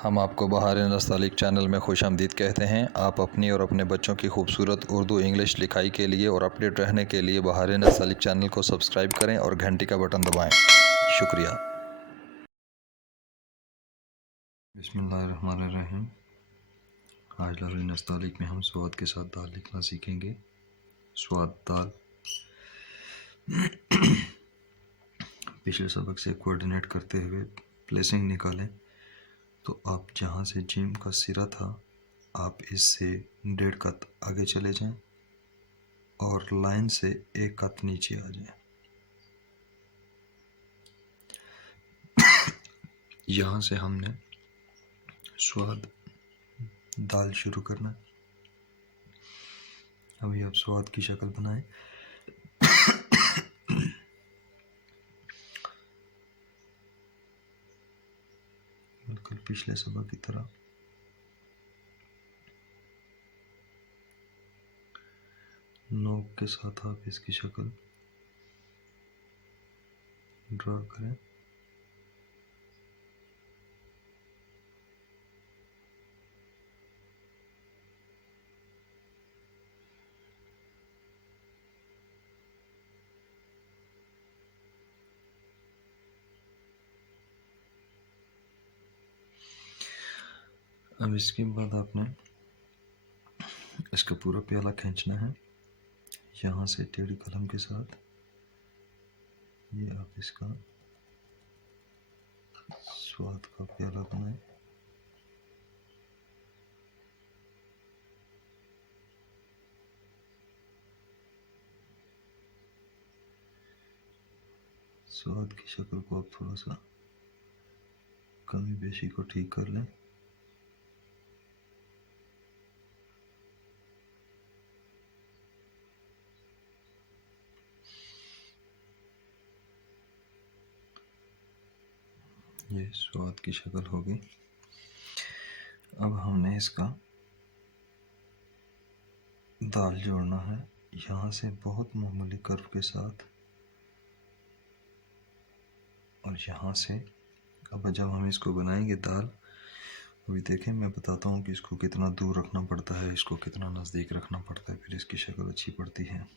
हम आपको बहार नस्तालिक चैनल में खुशामदीद कहते हैं। आप अपनी और अपने बच्चों की खूबसूरत उर्दू इंग्लिश लिखाई के लिए और अपडेट रहने के लिए बहार नस्तालिक चैनल को सब्सक्राइब करें और घंटी का बटन दबाएं। शुक्रिया। बिस्मिल्लाहिर्रहमानिर्रहीम। आज बहार नस्तालिक में हम स्वाद के साथ दाल लिखना सीखेंगे। स्वाद दाल। पिछले सबक से कोऑर्डिनेट करते हुए प्लेसिंग निकालें। तो आप जहाँ से जीम का सिरा था आप इससे 1.5 कत आगे चले जाएं और लाइन से 1 कत नीचे आ जाएं। यहाँ से हमने स्वाद दाल शुरू करना। अभी आप स्वाद की शक्ल बनाएं। बिल्कुल पिछले सबक की तरह। नोक के साथ आप इसकी शक्ल ड्रा करें। अब इसके बाद आपने इसका पूरा प्याला खींचना है। यहाँ से टेढ़ी कलम के साथ ये आप इसका स्वाद का प्याला बनाएं। स्वाद की शक्ल को आप थोड़ा सा कमी बेशी को ठीक कर लें। ये स्वाद की शक्ल हो गई। अब हमने इसका दाल जोड़ना है। यहाँ से बहुत मामूली कर्व के साथ और यहाँ से। अब जब हम इसको बनाएंगे दाल, अभी देखें मैं बताता हूँ कि इसको कितना दूर रखना पड़ता है, इसको कितना नज़दीक रखना पड़ता है, फिर इसकी शक्ल अच्छी पड़ती है।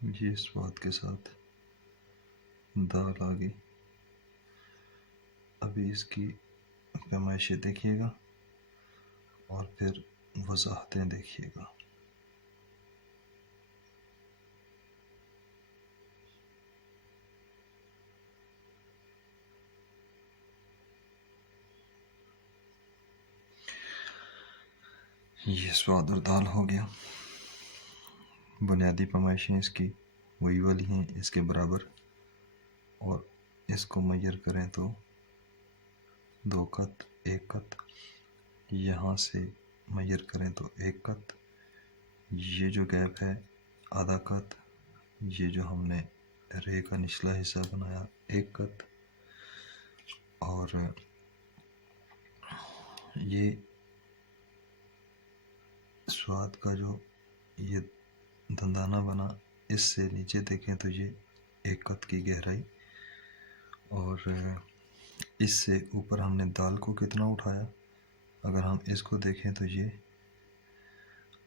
ये स्वाद के साथ दाल आ गई। अभी इसकी पैमाइशें देखिएगा और फिर वजाहतें देखिएगा। ये स्वाद और दाल हो गया। बुनियादी पैमाइशें इसकी वही वाली हैं, इसके बराबर। और इसको मैयर करें तो 2 कत 1 कत। यहाँ से मैयर करें तो 1 कत। ये जो गैप है आधा कत। ये जो हमने रे का निचला हिस्सा बनाया 1 कत। और ये स्वाद का जो ये दंदाना बना, इससे नीचे देखें तो ये 1 कत की गहराई। और इससे ऊपर हमने दाल को कितना उठाया, अगर हम इसको देखें तो ये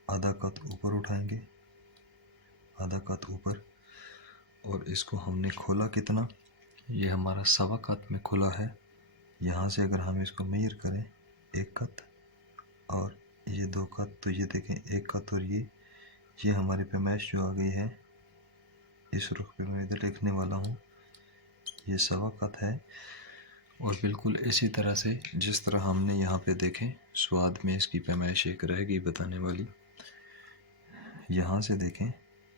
आधा कत ऊपर उठाएंगे, आधा कत ऊपर। और इसको हमने खोला कितना, ये हमारा 1.25 कत में खुला है। यहाँ से अगर हम इसको मेजर करें 1 कत और ये 2 कत, तो ये देखें 1 कत। और ये हमारी पैमाइश जो आ गई है, इस रुख पे मैं इधर लिखने वाला हूँ, ये 1.25 कत है। और बिल्कुल इसी तरह से जिस तरह हमने यहाँ पे देखें स्वाद में इसकी पैमाइश एक रहेगी बताने वाली। यहाँ से देखें,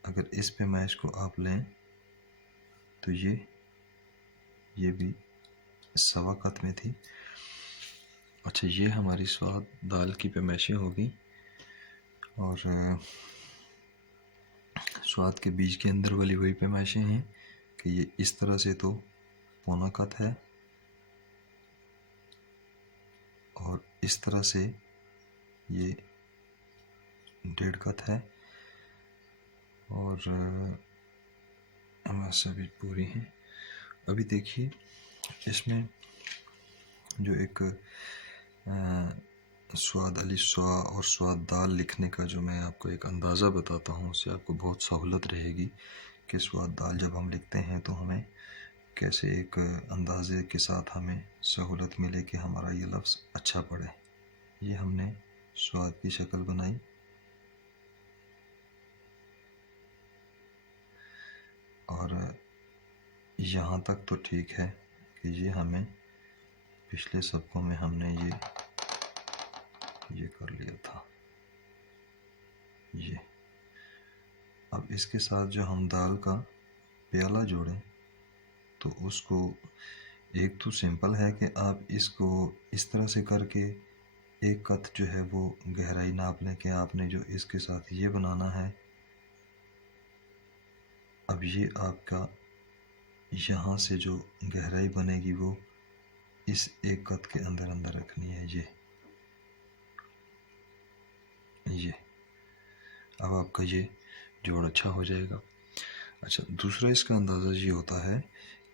अगर इस पैमाइश को आप लें तो ये भी सवा कत में थी। अच्छा, ये हमारी स्वाद दाल की पैमाइशें होगी। और स्वाद के बीज के अंदर वाली वही पैमाइशें हैं कि ये इस तरह से तो पौना कत है और इस तरह से ये 1.5 कत है और हमारे सभी पूरी हैं। अभी देखिए इसमें जो एक स्वाद अली स्वा और स्वाद दाल लिखने का जो मैं आपको एक अंदाज़ा बताता हूँ, उससे आपको बहुत सहूलत रहेगी कि स्वाद दाल जब हम लिखते हैं तो हमें कैसे एक अंदाज़े के साथ हमें सहूलत मिले कि हमारा ये लफ्ज़ अच्छा पड़े। ये हमने स्वाद की शक्ल बनाई और यहाँ तक तो ठीक है कि ये हमें पिछले सबकों में हमने ये कर लिया था। ये अब इसके साथ जो हम दाल का प्याला जोड़ें तो उसको एक तो सिंपल है कि आप इसको इस तरह से करके एक कत जो है वो गहराई नाप लें कि आपने जो इसके साथ ये बनाना है। अब ये आपका यहाँ से जो गहराई बनेगी वो इस एक कत के अंदर अंदर रखनी है। ये अब आपका ये जोड़ अच्छा हो जाएगा। अच्छा, दूसरा इसका अंदाज़ा ये होता है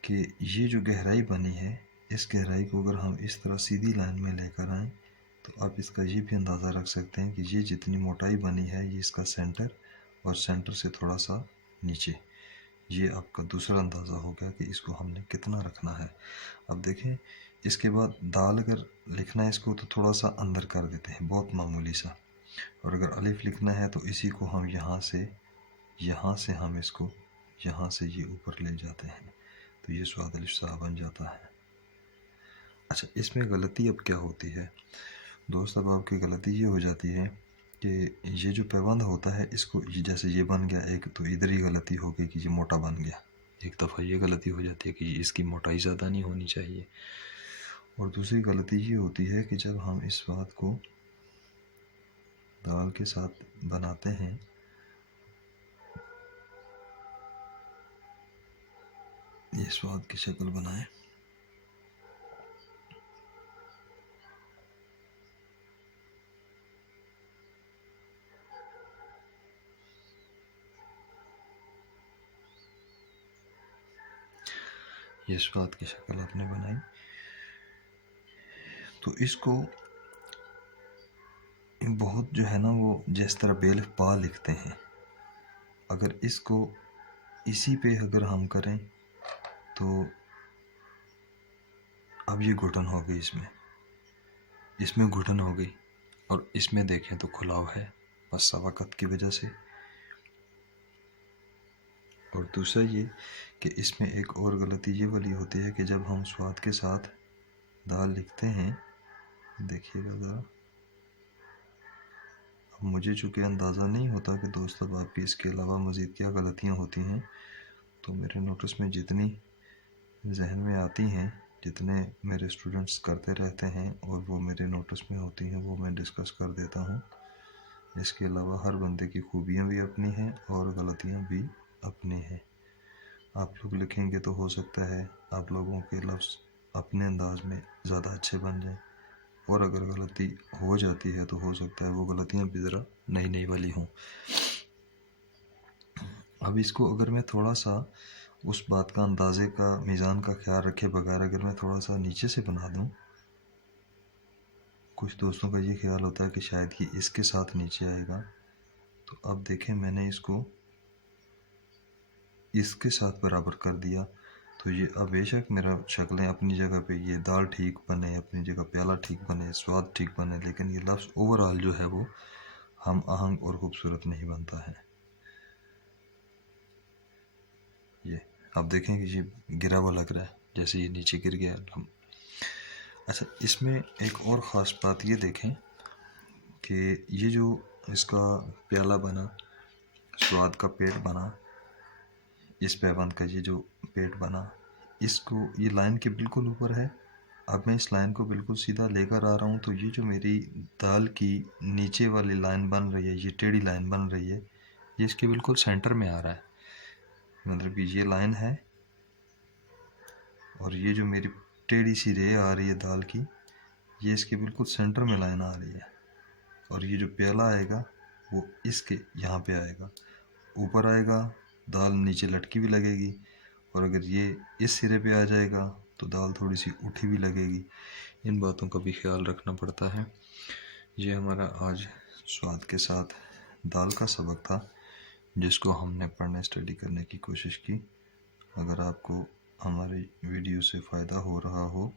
कि ये जो गहराई बनी है, इस गहराई को अगर हम इस तरह सीधी लाइन में लेकर आएँ तो आप इसका ये भी अंदाज़ा रख सकते हैं कि ये जितनी मोटाई बनी है ये इसका सेंटर और सेंटर से थोड़ा सा नीचे, ये आपका दूसरा अंदाज़ा हो गया कि इसको हमने कितना रखना है। अब देखें इसके बाद दाल अगर लिखना है इसको तो थोड़ा सा अंदर कर देते हैं, बहुत मामूली सा। और अगर अलिफ लिखना है तो इसी को हम यहाँ से हम इसको यहाँ से ये ऊपर ले जाते हैं तो ये स्वाद अलिफ सा बन जाता है। अच्छा, इसमें गलती अब क्या होती है दोस्त, अब आपकी गलती ये हो जाती है कि ये जो पैबंद होता है इसको जैसे ये बन गया एक, तो इधर ही गलती हो गई कि ये मोटा बन गया। एक दफ़ा ये गलती हो जाती है कि इसकी मोटाई ज़्यादा नहीं होनी चाहिए। और दूसरी गलती ये होती है कि जब हम इस बात को दाल के साथ बनाते हैं ये स्वाद की शक्ल बनाएं ये स्वाद की शक्ल आपने बनाई तो इसको बहुत जो है ना वो जिस तरह बेल पा लिखते हैं, अगर इसको इसी पे अगर हम करें तो अब ये घुटन हो गई, इसमें घुटन हो गई और इसमें देखें तो खुलाव है बस सवा कत की वजह से। और दूसरा ये कि इसमें एक और गलती ये वाली होती है कि जब हम स्वाद के साथ दाल लिखते हैं, देखिएगा ज़रा, अब मुझे चूँकि अंदाज़ा नहीं होता कि दोस्त अब आपकी इसके अलावा मज़ीद क्या गलतियाँ होती हैं, तो मेरे नोटिस में जितनी जहन में आती हैं, जितने मेरे स्टूडेंट्स करते रहते हैं और वो मेरे नोटिस में होती हैं वो मैं डिस्कस कर देता हूँ। इसके अलावा हर बंदे की खूबियाँ भी अपनी हैं और गलतियाँ भी अपनी हैं। आप लोग लिखेंगे तो हो सकता है आप लोगों के लफ्ज़ अपने अंदाज में ज़्यादा अच्छे बन जाएं, और अगर गलती हो जाती है तो हो सकता है वो गलतियाँ भी ज़रा नई वाली हों। अब इसको अगर मैं थोड़ा सा उस बात का अंदाज़े का मीज़ान का ख्याल रखे बगैर अगर मैं थोड़ा सा नीचे से बना दूं, कुछ दोस्तों का ये ख्याल होता है कि शायद कि इसके साथ नीचे आएगा, तो अब देखें मैंने इसको इसके साथ बराबर कर दिया तो ये अब बेशक मेरा शक्लें अपनी जगह पे, ये दाल ठीक बने अपनी जगह, प्याला ठीक बने, स्वाद ठीक बने, लेकिन ये लफ्ज़ ओवरऑल जो है वो हम आहंग और खूबसूरत नहीं बनता है। ये आप देखें कि ये गिरा हुआ लग रहा है जैसे ये नीचे गिर गया। अच्छा, इसमें एक और ख़ास बात ये देखें कि ये जो इसका प्याला बना, स्वाद का पेट बना, इस पैबंद का ये जो पेट बना। इसको ये लाइन के बिल्कुल ऊपर है। अब मैं इस लाइन को बिल्कुल सीधा लेकर आ रहा हूँ, तो ये जो मेरी दाल की नीचे वाली लाइन बन रही है, ये टेढ़ी लाइन बन रही है, ये इसके बिल्कुल सेंटर में आ रहा है। मतलब कि ये लाइन है और ये जो मेरी टेढ़ी सी रे आ रही है दाल की, ये इसके बिल्कुल सेंटर में लाइन आ रही है। और ये जो प्याला आएगा वो इसके यहाँ पे आएगा, ऊपर आएगा, दाल नीचे लटकी भी लगेगी। और अगर ये इस सिरे पे आ जाएगा तो दाल थोड़ी सी उठी भी लगेगी। इन बातों का भी ख्याल रखना पड़ता है। ये हमारा आज स्वाद के साथ दाल का सबक था, जिसको हमने पढ़ने स्टडी करने की कोशिश की। अगर आपको हमारी वीडियो से फ़ायदा हो रहा हो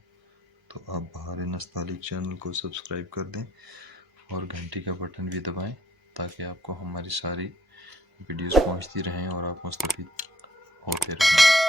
तो आप बहार नस्तालिक चैनल को सब्सक्राइब कर दें और घंटी का बटन भी दबाएं, ताकि आपको हमारी सारी वीडियोस पहुंचती रहें और आप मुस्तफ़ीद होते रहें।